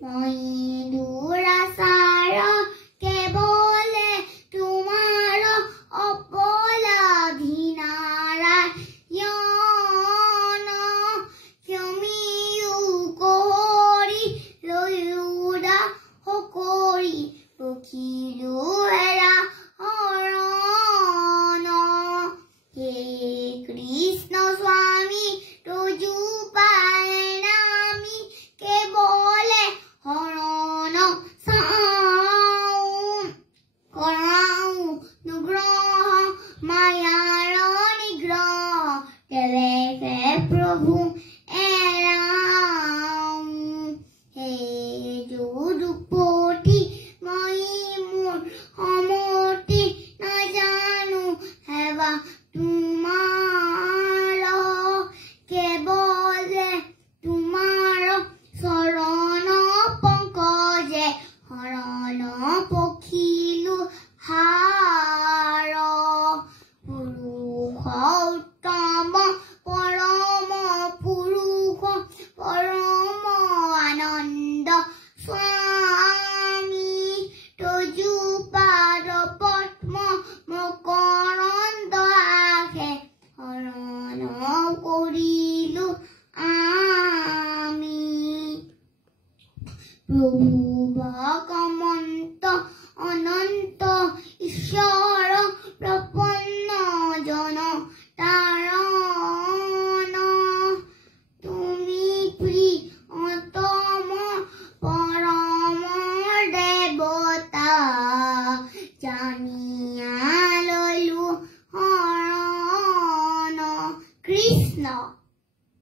মই দুৰাচাৰ কেৱলে তোমাৰ অপৰাধী নাৰায়ণ ক্ষমিও কৰি লৈউদা সকৰি পখিলো এৰা হৰণ হে কৃষ্ণ স্বামী তজু পাই নামি কেৱলে হৰণ চাওঁ কৰাও নুগ্ৰহ মায়াৰ নিগ্ৰহ কেলেকে প্ৰভু এৰাও হে যদুপতি মই মোৰ সমতি নাজানো হেবা তোমাৰ কেৱলে তোমাৰ চৰণ পংকজে হৰণ পখিলো হাৰ পুৰুষ উত্তম পৰম পুৰুষ পৰম আনন্দ স্বামী তজু পাদ পদ্ম মকৰন্দ আহে হৰণ কৰিলো আমি প্ৰভু ভক